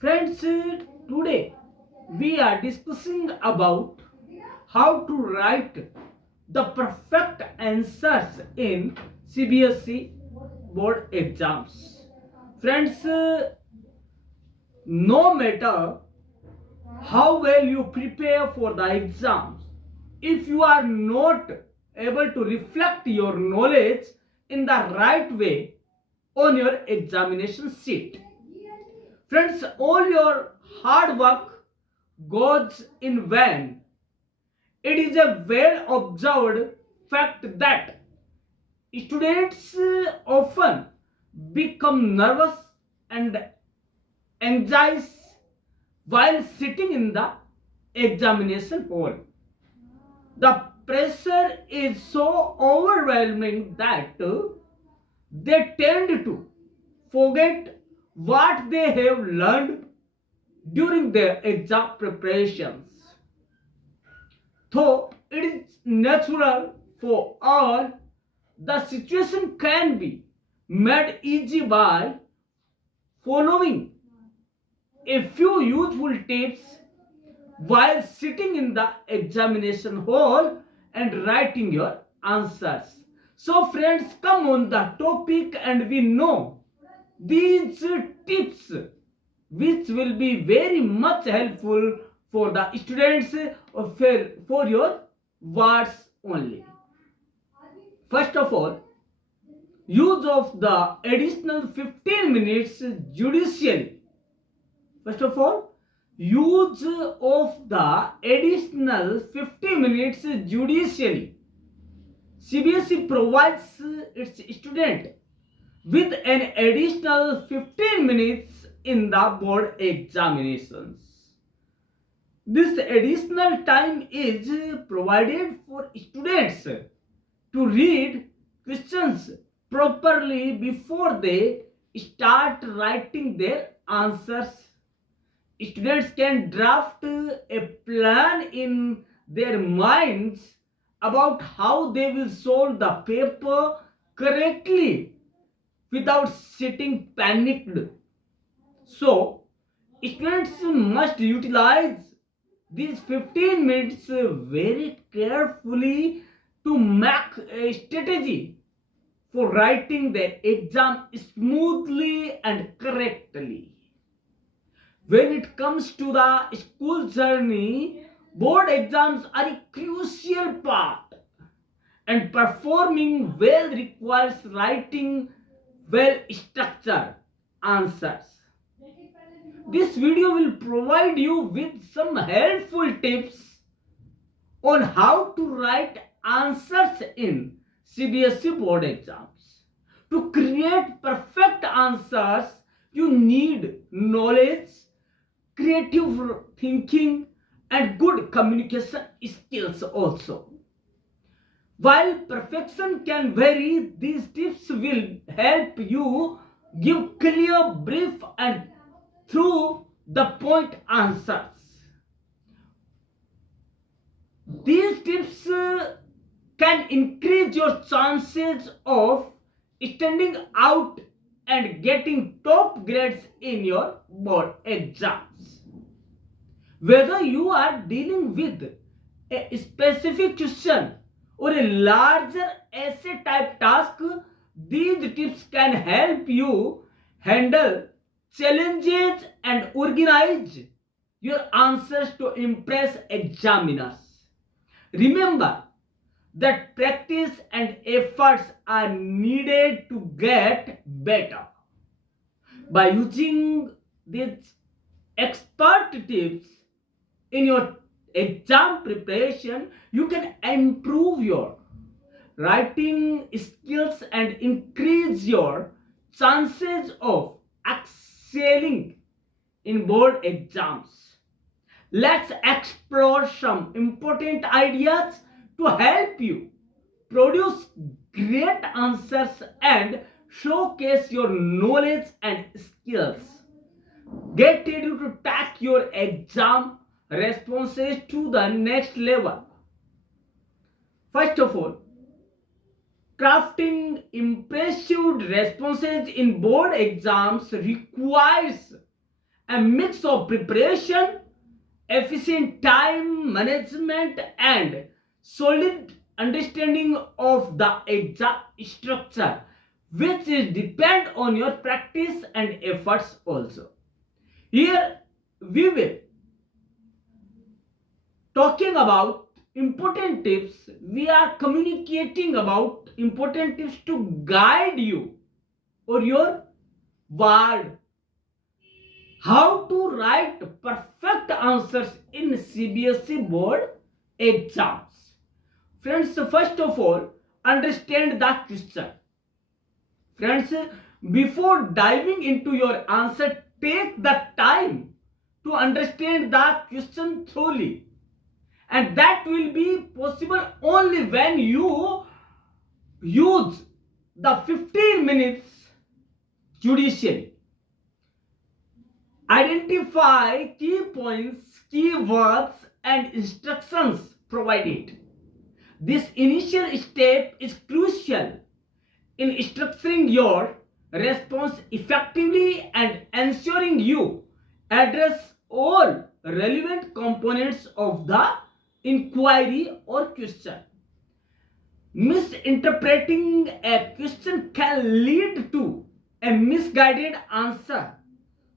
Friends, today we are discussing about how to write the perfect answers in CBSE board exams. Friends, no matter how well you prepare for the exams, if you are not able to reflect your knowledge in the right way on your examination sheet, friends, all your hard work goes in vain. It is a well observed fact that students often become nervous and anxious while sitting in the examination hall. The pressure is so overwhelming that they tend to forget what they have learned during their exam preparations. Though it is natural for all, the situation can be made easy by following a few useful tips while sitting in the examination hall and writing your answers. So, friends, come on the topic, and we know these tips which will be very much helpful for the students for your words only. First of all, use of the additional 15 minutes judicially. First of all, use of the additional 50 minutes judicially. CBSE provides its student with an additional 15 minutes in the board examinations. This additional time is provided for students to read questions properly before they start writing their answers. Students can draft a plan in their minds about how they will solve the paper correctly without sitting panicked. So, students must utilize these 15 minutes very carefully to make a strategy for writing the exam smoothly and correctly. When it comes to the school journey, board exams are a crucial part, and performing well requires writing well structured answers. This video will provide you with some helpful tips on how to write answers in CBSE board exams. To create perfect answers, you need knowledge, creative thinking, and good communication skills also. While perfection can vary, these tips will help you give clear, brief, and through the point answers. These tips can increase your chances of standing out and getting top grades in your board exams. Whether you are dealing with a specific question or a larger essay type task, these tips can help you handle challenges and organize your answers to impress examiners. Remember that practice and efforts are needed to get better. By using these expert tips in your exam preparation, you can improve your writing skills and increase your chances of excelling in board exams. Let's explore some important ideas to help you produce great answers and showcase your knowledge and skills. Get ready to take your exam responses to the next level. First of all, crafting impressive responses in board exams requires A mix of preparation, efficient time management, and solid understanding of the exam structure, which is depend on your practice and efforts also. Here we will talking about important tips. We are communicating about important tips to guide you or your word, how to write perfect answers in CBSE board exams. Friends, first of all, understand the question. Friends, before diving into your answer, take the time to understand the question thoroughly, and that will be possible only when you use the 15 minutes judicially. Identify key points, keywords, and instructions provided. This initial step is crucial in structuring your response effectively and ensuring you address all relevant components of the inquiry or question. Misinterpreting a question can lead to a misguided answer.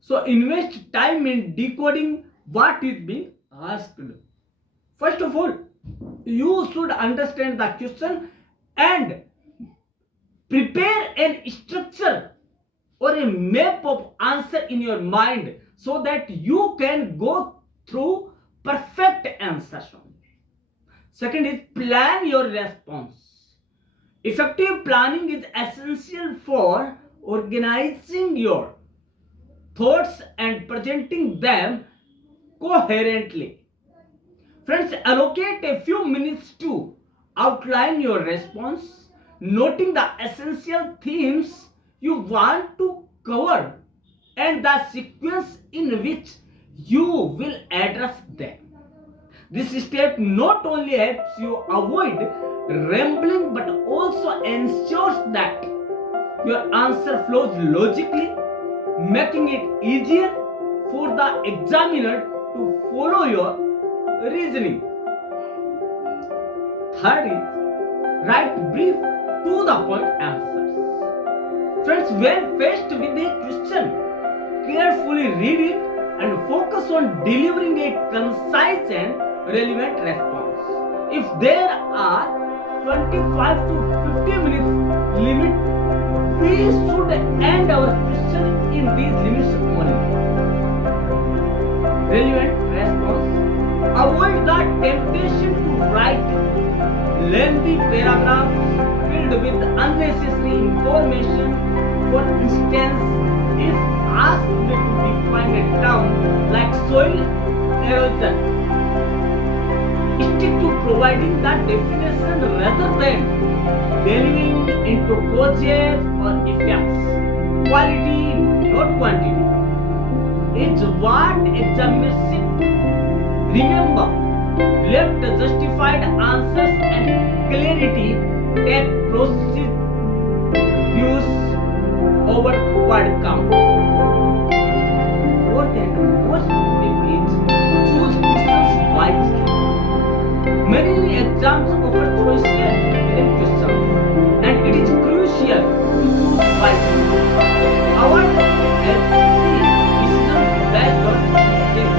So invest time in decoding what is being asked. First of all, you should understand the question and prepare an structure or a map of answer in your mind so that you can go through perfect answers. Second is plan your response. Effective planning is essential for organizing your thoughts and presenting them coherently. Friends, allocate a few minutes to outline your response, noting the essential themes you want to cover and the sequence in which you will address them. This step not only helps you avoid rambling but also ensures that your answer flows logically, making it easier for the examiner to follow your reasoning. Third is write brief to the point answers. Friends, when faced with a question, carefully read it and focus on delivering a concise and relevant response. If there are 25 to 50 minutes limit, we should end our question in these limits only. Relevant response. Avoid the temptation to write lengthy paragraphs filled with unnecessary information. For instance, if asked to define a term like soil erosion, stick to providing that definition rather than delving into causes or effects. Quality, not quantity, is what examiners seek. Remember, left justified answers and clarity take precedence over word count. Fourth and most important is choose questions wisely. Many exams offer choices within questions, and it is crucial to choose wisely. Avoid hasty decisions based on instinct.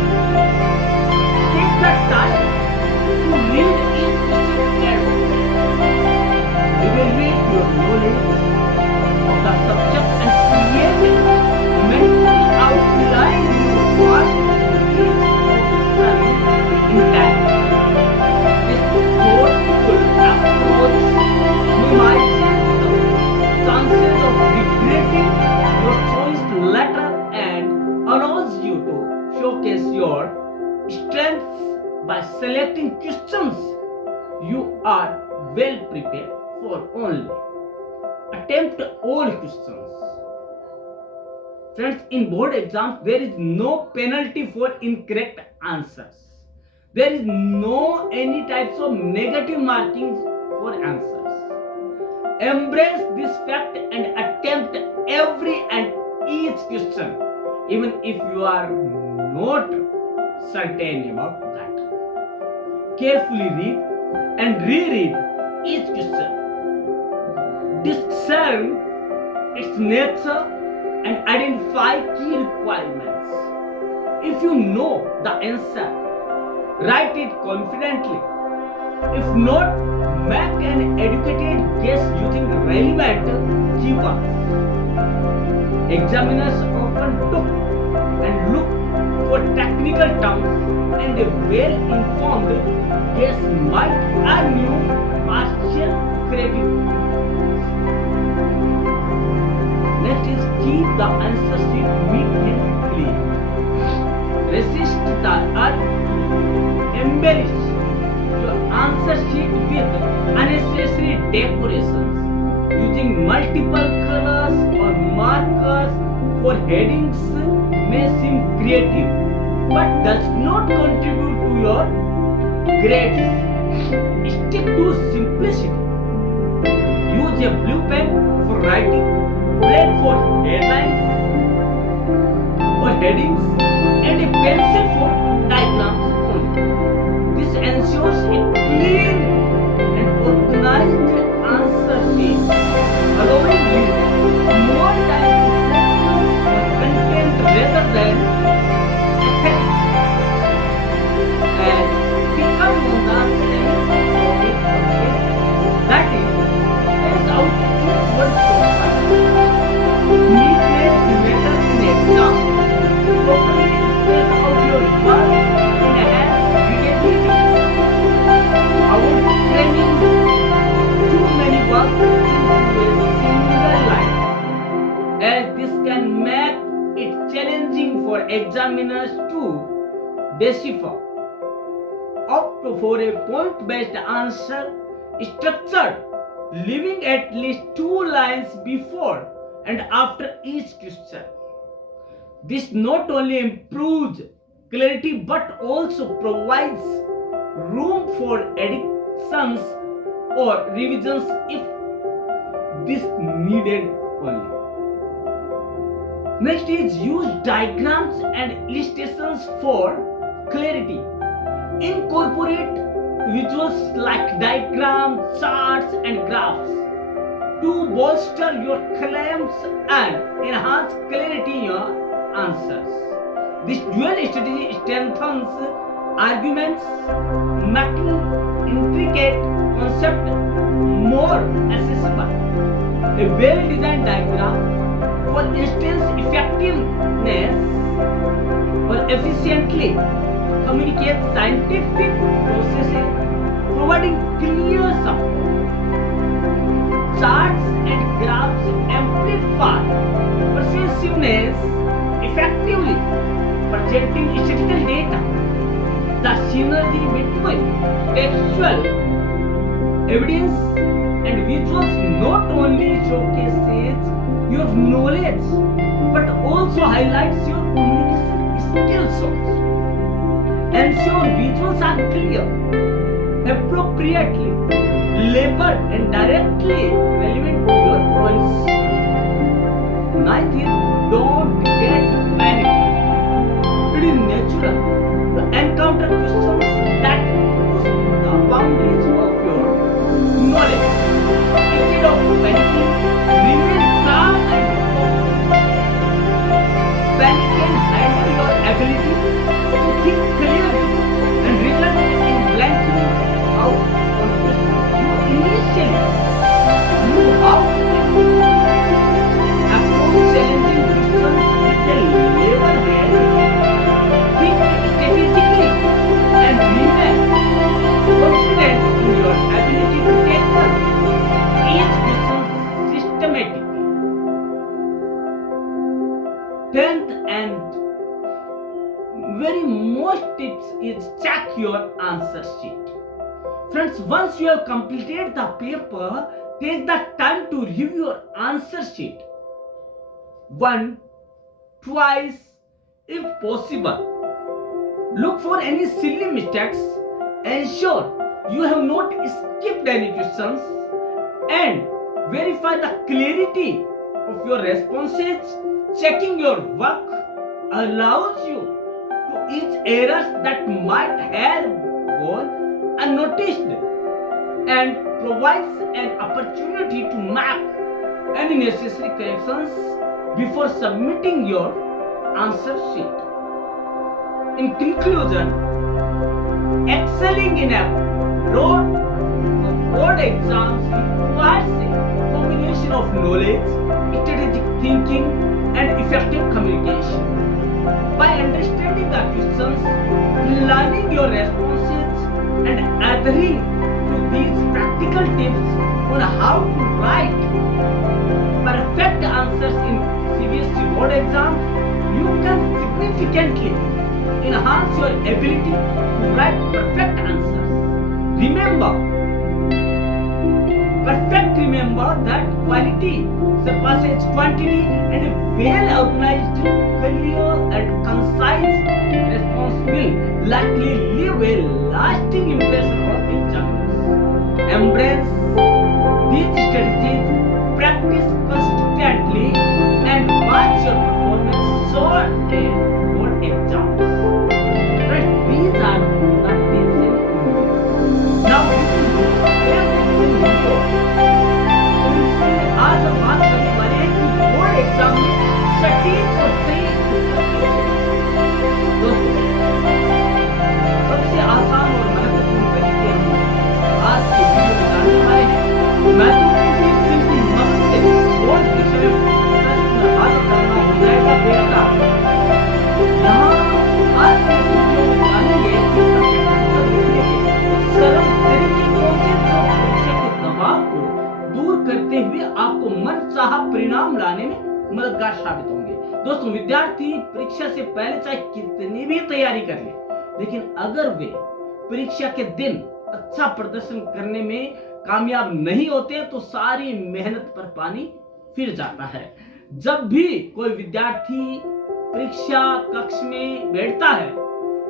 Take the time to read each question carefully. Evaluate your knowledge of the subject and create a mental outline of what each question entails. This thoughtful approach minimizes the chances of regretting your choice later and allows you to showcase your strengths by selecting questions you are well prepared for only. Attempt all questions. Friends, in board exams, there is no penalty for incorrect answers. There is no any types of negative markings for answers. Embrace this fact and attempt every and each question even if you are not certain about that. Carefully read and reread each question. Discern its nature and identify key requirements. If you know the answer, write it confidently. If not, make an educated guess using relevant keywords. Examiners often look for technical terms, and a well-informed guess might earn you partial credit. Next is keep the answer sheet neat and clean. Resist the urge to embellish your answer sheet with unnecessary decorations. Using multiple colors or markers for headings may seem creative but does not contribute to your grades. Stick to simplicity. Use a blue pen for writing, black for headlines or headings, and a pencil for diagrams only. This ensures a clean and organized answer sheet, allowing you more time to focus on content rather than aesthetics. And become on the semi-topic that is, space out each word properly. Neatness matters in exams. Properly space out your words enhance readability. Avoid cramming too many words into a single line, as this can make it challenging for examiners to decipher. Opt for a point-based answer structure, leaving at least 2 lines before and after each question. This not only improves clarity but also provides room for additions or revisions if this needed only. Next is use diagrams and illustrations for clarity. Incorporate visuals like diagrams, charts, and graphs to bolster your claims and enhance clarity in your answers. This dual strategy strengthens arguments, making intricate concepts more accessible. A well-designed diagram, for instance, effectiveness or efficiently communicates scientific processes, providing clear support. Charts and graphs amplify persuasiveness effectively, presenting statistical data. The synergy between textual evidence and visuals not only showcases your knowledge but also highlights your communication skills also. Ensure visuals are clear, appropriately labeled and directly relevant to your points. Ninth is don't get panicked. It is natural to encounter questions that push the boundaries of your knowledge. Instead of panicking, remain calm and focused. Panic can hinder your ability to think clearly and result in blanking out on questions you initially knew how to answer. Approach challenging questions with a level head. Think strategically and remain confident in your ability to tackle each question systematically. Tenth and very most tips is check your answer sheet. Friends, once you have completed the paper, take the time to review your answer sheet. One, twice, if possible. Look for any silly mistakes. Ensure you have not skipped any questions and verify the clarity of your responses. Checking your work allows you to each errors that might have gone unnoticed and provides an opportunity to make any necessary corrections before submitting your answer sheet. In conclusion, excelling in a board exams requires a combination of knowledge, strategic thinking, and effective communication. By understanding the questions, planning your responses, and adhering to these practical tips on how to write perfect answers in CBSE board exams, you can significantly enhance your ability to write perfect answers. Remember that quality surpasses quantity, and a well-organized, clear, and concise response will likely leave a lasting impression on examiners. Embrace these strategies, practice consistently, and watch your performance soar in board exams. Friends, these are the tips and tools. Now we will look आज हम बात करने वाले हैं कि board exam में सटीक और सही दोस्तों, सबसे आसान और महत्वपूर्ण तरीके हम आज के वीडियो में जानने वाले हैं। महत्वपूर्ण टिप्स की मदद से बोर्ड परीक्षा में प्रश्न हल करना हो जाएगा बेटा। यहाँ आज के वीडियो में जानेंगे कि सरल तरीके कौन से परीक्षा के दबाव को दूर करते हुए आपको मनचाहा परिणाम लाने में मददगार साबित होंगे। दोस्तों, विद्यार्थी परीक्षा से पहले चाहे कितनी भी तैयारी कर ले, लेकिन अगर वे परीक्षा के दिन अच्छा प्रदर्शन करने में कामयाब नहीं होते तो सारी मेहनत पर पानी फिर जाता है। जब भी कोई विद्यार्थी परीक्षा कक्ष में बैठता है,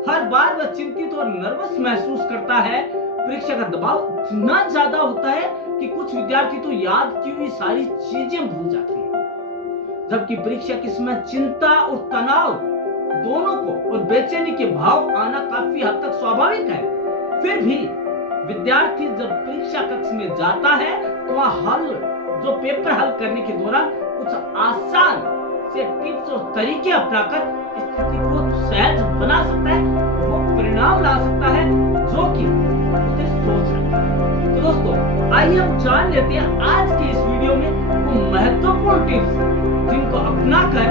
हर बार वह चिंतित और नर्वस महसूस करता है। परीक्षा का दबाव इतना ज्यादा होता है कि कुछ विद्यार्थी तो याद की हुई सारी चीजें भूल जाते हैं, जबकि परीक्षा के समय चिंता और तनाव दोनों को और बेचैनी के भाव आना काफी हद तक स्वाभाविक है। फिर भी विद्यार्थी जब परीक्षा कक्ष में जाता है तो वह पेपर हल करने के दौरान कुछ आसान से टिप्स और तरीके अपनाकर स्थिति को सहज बना सकता है, वो परिणाम ला सकता है जो कि उसे सोच सकता है। तो दोस्तों, आइए हम जान लेते हैं आज के इस वीडियो में वो महत्वपूर्ण टिप्स जिनको अपनाकर,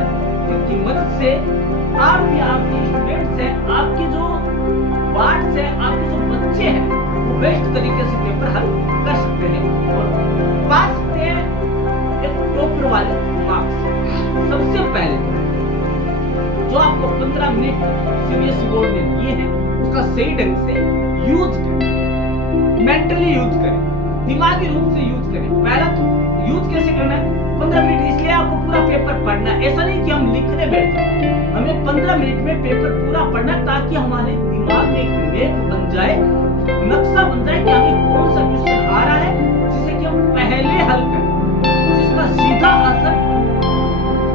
जिनकी मदद से आप भी, आपके स्टूडेंट्स हैं, आपके जो वार्ड्स हैं, आपके जो बच्चे हैं, वो बेस्ट तरीके से पेपर हल कर सकते हैं और पास सकते हैं एक टॉपर वाले मार्क्स। सबसे पहले जो आपको 15 मिनट सीबीएसई बोर्ड ने दिए हैं, उसका सही ढंग से यूज करें, मेंटली यूज करें, दिमागी रूप से यूज करें। पहला तो यूज कैसे करना है? 15 मिनट इसलिए आपको पूरा पेपर पढ़ना है, ऐसा नहीं कि हम लिखने बैठ जाए। हमें 15 मिनट में पेपर पूरा पढ़ना है ताकि हमारे दिमाग में एक मैप बन जाए, नक्शा बन जाए कि हमें कौन सा क्वेश्चन आ रहा है, जिसे कि हम पहले हल करें, जिसका सीधा असर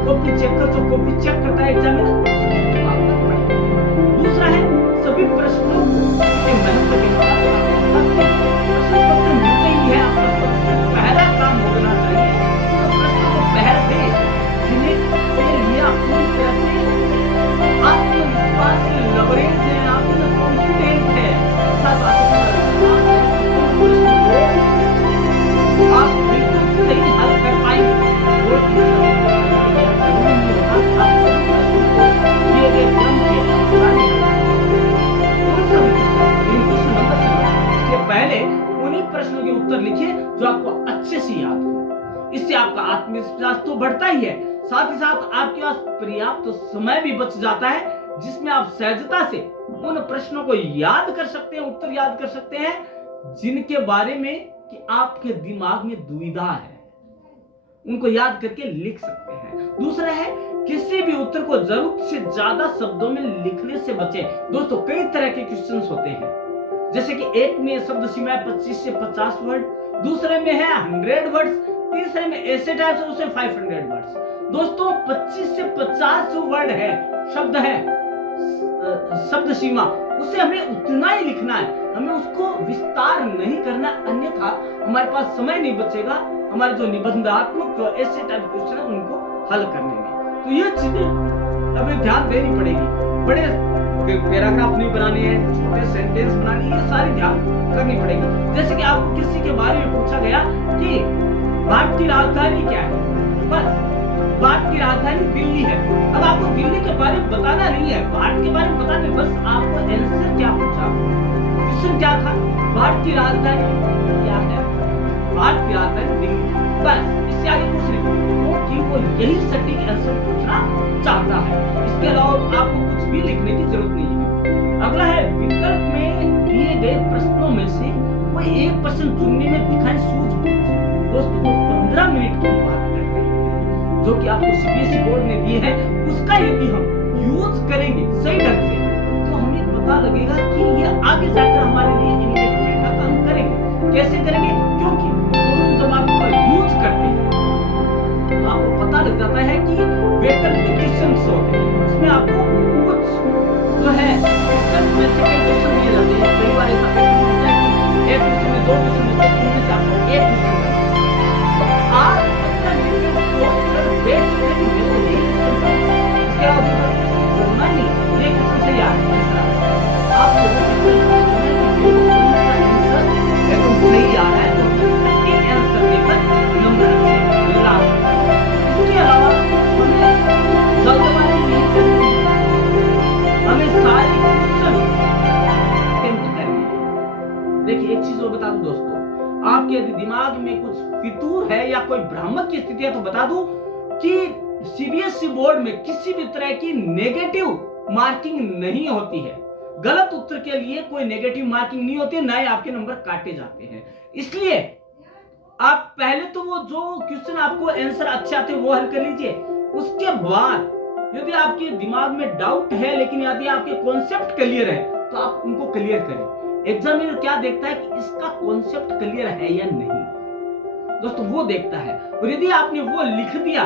कॉपी चेकर जो कॉपी चेक करता है एग्जामिनर, उसके दिमाग में पड़े। दूसरा है सभी प्रश्नों के महत्व के अनुसार प्रश्न पत्र मिलते ही है, आपका सबसे पहला काम होना चाहिए तो प्रश्नों को पहल दे, जिन्हें लिया पूरी तरह से आत्मविश्वास से लबरेज है, आत्म कॉन्फिडेंट है, साथ आप बिल्कुल सही हल कर पाएंगे। पहले उन्हीं प्रश्नों के उत्तर लिखिए जो आपको अच्छे से याद हो। इससे आपका आत्मविश्वास तो बढ़ता ही है, साथ ही साथ आपके पास पर्याप्त समय भी बच जाता है, जिसमें आप सहजता से उन प्रश्नों को याद कर सकते हैं, उत्तर याद कर सकते हैं जिनके बारे में कि आपके दिमाग में दुविधा है, उनको याद करके लिख सकते हैं। दूसरा है किसी भी उत्तर को जरूरत से ज्यादा शब्दों में लिखने से बचें। दोस्तों, कई तरह के क्वेश्चंस होते हैं, जैसे कि एक में शब्द सीमा 25 से 50 वर्ड, दूसरे में है 100 वर्ड्स, तीसरे में ऐसे टाइप से उसे 500 वर्ड्स। दोस्तों 25 से 50 जो वर्ड है, शब्द है, शब्द सीमा, उसे हमें उतना ही लिखना है, हमें उसको विस्तार नहीं करना, अन्यथा हमारे पास समय नहीं बचेगा हमारे जो निबंधात्मक जो ऐसे टाइप क्वेश्चन है उनको हल करने में। तो ये चीजें हमें ध्यान देनी पड़ेगी, बड़े पैराग्राफ नहीं बनाने हैं, छोटे सेंटेंस बनाने, ये सारी ध्यान करनी पड़ेगी। जैसे कि आपको किसी के बारे में पूछा गया कि भारत की राजधानी क्या है, बस भारत की राजधानी दिल्ली है। अब आपको दिल्ली के बारे में बताना नहीं है, भारत के बारे में बताना है, बस आपको आंसर क्या पूछा, क्वेश्चन क्या था, भारत की राजधानी क्या है, भारत की राजधानी दिल्ली, बस इससे आगे कुछ नहीं, क्योंकि वो यही सटीक आंसर पूछना चाहता है। इसके अलावा आपको कुछ भी लिखने की जरूरत नहीं है। अगला है विकल्प में दिए गए प्रश्नों में से कोई एक प्रश्न चुनने में दिखाई सूझबूझ। दोस्तों तो 15 मिनट की बात करते हैं जो कि आपको सीबीएसई बोर्ड ने दिए हैं, उसका यदि हम यूज करेंगे सही ढंग से तो हमें पता लगेगा कि ये आगे जाकर हमारे लिए इन्वेस्टमेंट का काम करेंगे। कैसे करेंगे? क्योंकि दोस्तों जब आप यूज करते हैं तो आपको पता लग जाता है कि वैकल्पिक क्वेश्चन होते हैं, उसमें आपको कुछ जो है क्वेश्चन दिए जाते हैं। कई बार ऐसा होता है कि एक क्वेश्चन में 2 क्वेश्चन मिलते हैं, उनमें से आपको एक क्वेश्चन तो आप अपना निर्णय सोच कर बैठ सकते हैं कि मेरे को ये क्वेश्चन इसके अलावा करना नहीं, ये क्वेश्चन सही आ रहा है, आप एकदम सही आ रहा है तो सटीक आंसर देकर नंबर ला सकते हैं। इसके अलावा हमें जल्दबाजी नहीं करनी, हमें सारी क्वेश्चन अटेम्प्ट करनी है। देखिए एक चीज और बता दूं दोस्तों, आपके यदि दिमाग में कुछ फितूर है या कोई भ्रामक की स्थिति है तो बता दूं कि सीबीएसई बोर्ड में किसी भी तरह की नेगेटिव मार्किंग नहीं होती है। गलत उत्तर के लिए कोई नेगेटिव मार्किंग नहीं होती है, ना ही आपके नंबर काटे जाते हैं। इसलिए आप पहले तो वो जो क्वेश्चन आपको आंसर अच्छे आते हैं वो हल कर लीजिए। उसके बाद यदि आपके दिमाग में डाउट है लेकिन यदि आपके कॉन्सेप्ट क्लियर है तो आप उनको क्लियर करें। एग्जामिनर क्या देखता है कि इसका कॉन्सेप्ट क्लियर है या नहीं, दोस्तों वो देखता है। और यदि आपने वो लिख दिया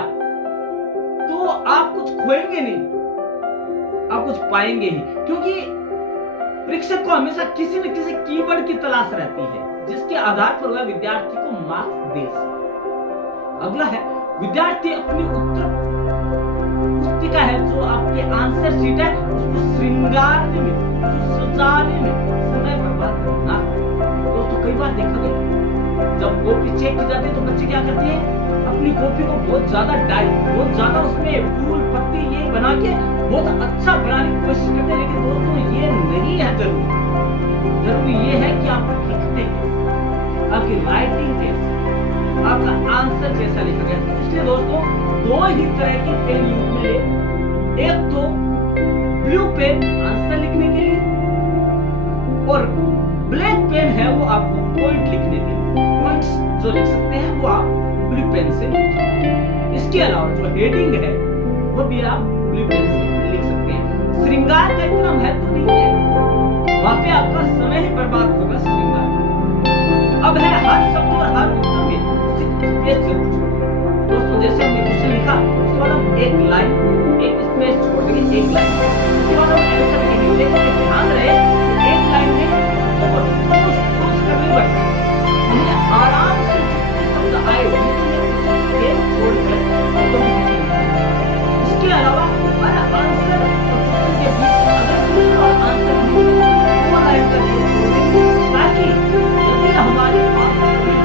तो आप कुछ खोएंगे नहीं, आप कुछ पाएंगे ही, क्योंकि परीक्षक को हमेशा किसी न किसी कीवर्ड की तलाश रहती है जिसके आधार पर वह विद्यार्थी को मार्क्स दे। अगला है विद्यार्थी अपनी उत्तर पुस्तिका है जो आपके आंसर शीट है उसको श्रृंगारने में, उसको सजाने में समय बर्बाद करना। दोस्तों कई बार देखा गया जब कॉपी चेक की जाती है तो बच्चे क्या करते हैं, अपनी कॉपी को बहुत ज्यादा उसमें फूल पत्ती ये बना के बहुत अच्छा बनाने की कोशिश करते हैं। लेकिन दोस्तों ये नहीं है जरूरी ये है कि आप लिखते हैं, आपकी राइटिंग कैसी, आपका आंसर कैसा लिखा गया। इसलिए दोस्तों 2 ही तरह की पेन यूज में ले, एक तो ब्लू पेन आंसर लिखने के लिए और ब्लैक पेन है वो आपको पॉइंट लिखने के लिए। पॉइंट्स जो लिख सकते हैं वो आप ब्लू पेन से लिखें। इसके अलावा जो हेडिंग है वो भी आप ब्लू पेन से लिख सकते हैं। श्रृंगार का इतना महत्व नहीं है, वहां पे आपका समय ही बर्बाद होगा श्रृंगार। अब है हर शब्द और हर उत्तर में उचित स्पेस जरूर छोड़ें। दोस्तों जैसे हमने क्वेश्चन लिखा उसके बाद हम एक लाइन एक स्पेस छोड़ देंगे, एक लाइन उसके बाद हम आंसर लिखेंगे। लेकिन ध्यान रहे एक लाइन में हमें आराम से जितने शब्द आए छोड़कर। इसके अलावा हर आंसर और क्वेश्चन के बीच अगर क्वेश्चन और आंसर वो लाइन करके छोड़ेंगे ताकि यदि हमारे पास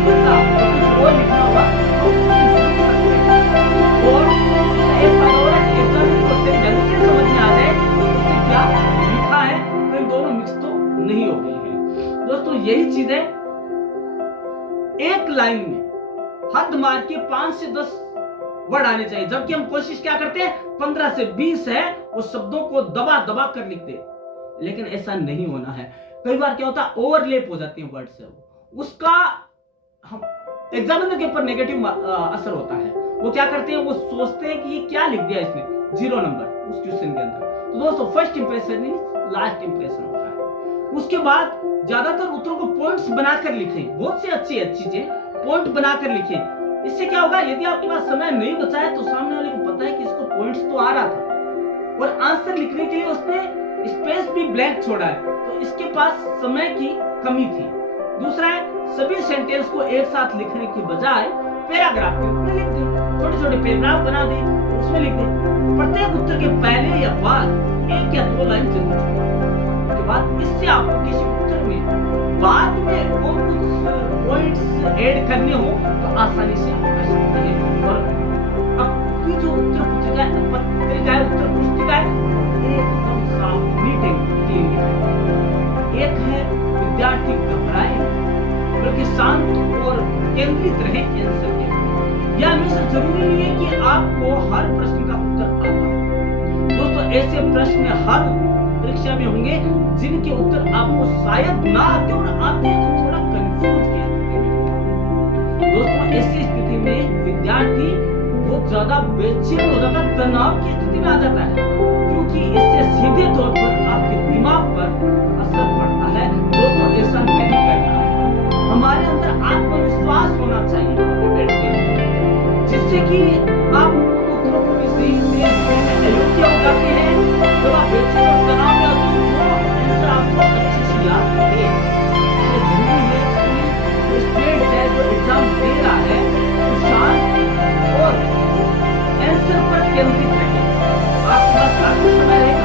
बचा कुछ और लिखना होगा तो लिख सकते हैं। और एक फायदा है कि एग्जाम को सही ढंग से समझ में आ जाए उसमें क्या लिखा है, तो इन दोनों मिक्स तो नहीं हो गई है। दोस्तों यही चीज है, एक लाइन में हद मार के 5 से 10 वर्ड आने चाहिए, जबकि हम कोशिश क्या करते हैं 15 से 20 है वो शब्दों को दबा दबा कर लिखते हैं, लेकिन ऐसा नहीं होना है। कई बार क्या होता है ओवरलैप हो जाती है वर्ड से, उसका हम एग्जामिनर के ऊपर नेगेटिव असर होता है। वो क्या करते हैं, वो सोचते हैं कि ये क्या लिख दिया इसने, 0 नंबर उस क्वेश्चन के अंदर। तो दोस्तों फर्स्ट इंप्रेशन ही लास्ट इंप्रेशन होता है। उसके बाद ज्यादातर उत्तरों को पॉइंट्स बनाकर लिखें, बहुत सी अच्छी चीजें पॉइंट बनाकर लिखें। इससे क्या होगा, यदि आपके पास समय नहीं बचा है तो सामने वाले को पता है कि इसको पॉइंट्स तो आ रहा था और आंसर लिखने के लिए उसने स्पेस भी ब्लैंक छोड़ा है, तो इसके पास समय की कमी थी। दूसरा है, सभी सेंटेंस को एक साथ लिखने के बजाय पैराग्राफ के रूप में लिख दे, छोटे छोटे पैराग्राफ बना दे, उसमें लिख दे। प्रत्येक उत्तर के पहले या बाद 1 या 2 लाइन जरूर छोड़े। उसके बाद इससे आपको किसी उत्तर में बाद में और कुछ पॉइंट्स ऐड करने हो तो आसानी से आप कर सकते हैं। और आपकी जो उत्तर पुस्तिका है, उत्तर पुस्तिका है, एकदम साफ, नीट एंड क्लीन है। एक है, विद्यार्थी घबराए बल्कि शांत और केंद्रित रहे आंसर के। यह हमेशा जरूरी नहीं है कि आपको हर प्रश्न का उत्तर आता हो। दोस्तों, ऐसे प्रश्न हर परीक्षा में होंगे जिनके उत्तर आपको शायद ना आते और आते हैं तो थोड़ा कंफ्यूज की स्थिति में। दोस्तों, ऐसी स्थिति में विद्यार्थी बहुत ज्यादा बेचैन हो जाता है, तनाव की स्थिति में आ जाता है, क्योंकि इससे सीधे तौर पर आपके दिमाग पर असर पड़ता है। दोस्तों, ऐसा नहीं करना है। हमारे अंदर आत्मविश्वास होना चाहिए बैठते हैं, जिससे कि आप उत्तरों को भी सही से अयोग्य हो जाते हैं। जब आप बेचैन और तनाव में आते हैं तो आंसर आपको अच्छी सी याद रहे। इसलिए जरूरी है कि स्टूडेंट है जो एग्जाम दे रहा है तो शांत और आंसर पर केंद्रित रहे। आपके पास काफी समय रहेगा,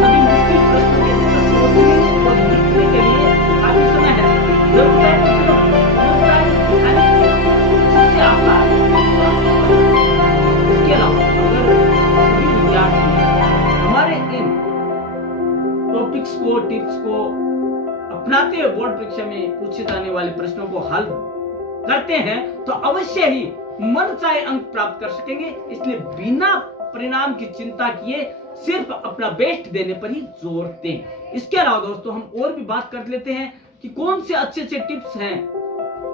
सभी मुश्किल प्रश्नों के उत्तर सोचने और लिखने के लिए काफी समय है। जरूरत है कि समझदारी दिखाने की, जिससे आपका आत्मविश्वास बढ़े। इसके अलावा अगर सभी विद्यार्थी हमारे इन टॉपिक्स को, टिप्स को अपनाते हुए बोर्ड परीक्षा में पूछे जाने वाले प्रश्नों को हल करते हैं तो अवश्य ही मन चाहे अंक प्राप्त कर सकेंगे। इसलिए बिना परिणाम की चिंता किए सिर्फ अपना बेस्ट देने पर ही जोर दें। इसके अलावा दोस्तों, हम और भी बात कर लेते हैं कि कौन से अच्छे अच्छे टिप्स हैं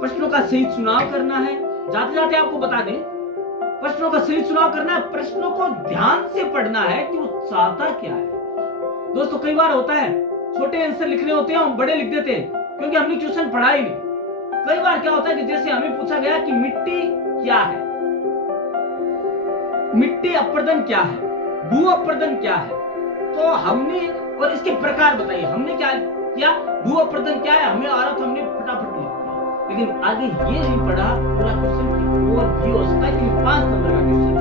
प्रश्नों का सही चुनाव करना है। जाते जाते आपको बता दें, प्रश्नों का सही चुनाव करना है, प्रश्नों को ध्यान से पढ़ना है कि वो चाहता क्या है। दोस्तों, कई बार होता है छोटे आंसर लिखने होते हैं, हम बड़े लिख देते हैं क्योंकि हमने क्वेश्चन पढ़ा ही नहीं। कई बार क्या होता है कि जैसे हमें पूछा गया कि मिट्टी क्या है, मिट्टी अपर्दन क्या है, भू अपर्दन क्या है, तो हमने और इसके प्रकार बताइए। हमने क्या किया, भू अपर्दन क्या है, हमें आ रहा था, हमने फटाफट लिख दिया, लेकिन आगे ये नहीं पढ़ा पूरा क्वेश्चन की और भी हो सकता है कि 5 नंबर का क्वेश्चन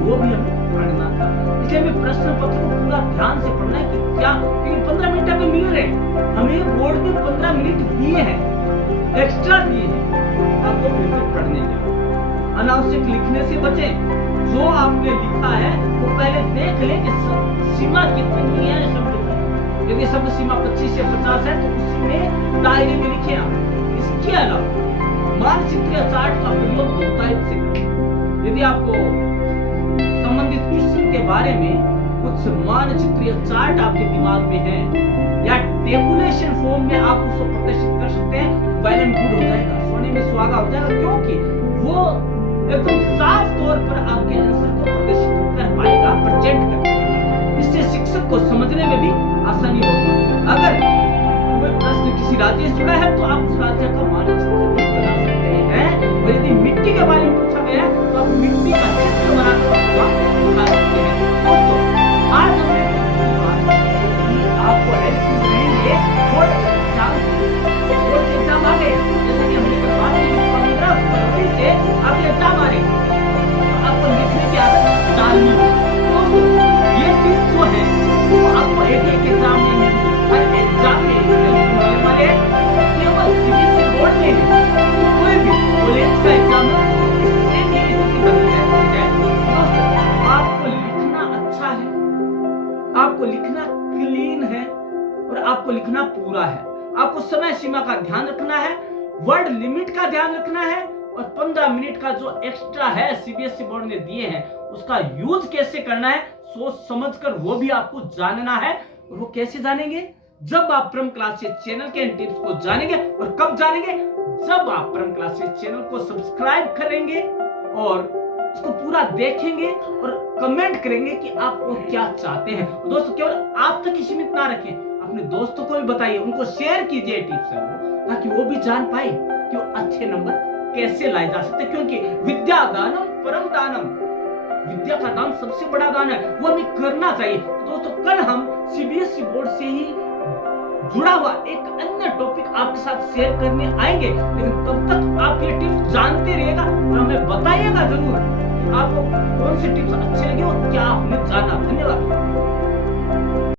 वो भी हमें पढ़ना था। इसलिए हमें प्रश्न पत्र को पूरा ध्यान से पढ़ना है कि क्या, क्योंकि 15 मिनट हमें मिल रहे हैं, हमें बोर्ड में 15 मिनट दिए हैं, एक्स्ट्रा दिए हैं आपको बिल्कुल पढ़ने के। अनावश्यक लिखने से बचें। जो आपने लिखा है वो पहले देख लें कि सीमा कितनी है शब्द की। यदि शब्द सीमा 25 से 50 है तो उसी में दायरे में लिखें आप। इसके अलावा मानचित्र या चार्ट का प्रयोग बहुतायत से करें। यदि आपको संबंधित क्वेश्चन के बारे में कुछ मानचित्र या चार्ट आपके दिमाग में है या टेबुलेशन फॉर्म में आप उसको प्रदर्शित कर सकते हैं, वेल एंड गुड हो जाएगा, सोने में सुहागा हो जाएगा, क्योंकि वो एकदम साफ तौर पर आपके आंसर को प्रदर्शित कर पाएगा, प्रेजेंट कर पाएगा। इससे शिक्षक को समझने में भी आसानी होगी। अगर कोई प्रश्न किसी राज्य से जुड़ा है तो आप उस राज्य का मानचित्र भी बना सकते हैं, और यदि मिट्टी के बारे में पूछा गया है तो आप मिट्टी का चित्र बनाकर दिखा सकते हैं। दोस्तों, आज हमने आपको हेल्प रहेंगे बोर्ड एग्जाम आ गए, जैसे कि हमने बात की 15 फरवरी से आपके एग्जाम आ रहे हैं, तो आपको लिखने की आदत डालनी है। दोस्तों, ये टिप्स जो है वो आपको एक एग्जाम में नहीं, हर एग्जाम में हेल्प होने वाले केवल सीबीएसई बोर्ड में नहीं, कोई भी कॉलेज का एग्जाम हो इससे भी स्थिति बदल जाती है। दोस्तों, आपको लिखना अच्छा है, आपको लिखना क्लीन है और आपको लिखना पूरा है। आपको समय सीमा का ध्यान रखना है, वर्ड लिमिट का ध्यान रखना है, और 15 मिनट का जो एक्स्ट्रा है सीबीएसई बोर्ड ने दिए हैं उसका यूज कैसे करना है सोच समझकर वो भी आपको जानना है। और वो कैसे जानेंगे, जब आप परम क्लासेस चैनल के इन टिप्स को जानेंगे। और कब जानेंगे, जब आप परम क्लासेस चैनल को सब्सक्राइब करेंगे और उसको पूरा देखेंगे और कमेंट करेंगे कि आप वो क्या चाहते हैं। दोस्तों, केवल आप तक ही सीमित ना रखें, अपने दोस्तों को भी बताइए, उनको शेयर कीजिए टिप्स है वो, ताकि वो भी जान पाए कि वो अच्छे नंबर कैसे लाए जा सकते, क्योंकि विद्या दानम परम दानम, विद्या का दान सबसे बड़ा दान है, वो हमें करना चाहिए। तो दोस्तों कल हम सीबीएसई बोर्ड से ही जुड़ा हुआ एक अन्य टॉपिक आपके साथ शेयर करने आएंगे, लेकिन तब तक आप ये टिप्स जानते रहिएगा और हमें बताइएगा जरूर कि आपको कौन सी टिप्स अच्छी लगी और क्या आपने जाना। धन्यवाद।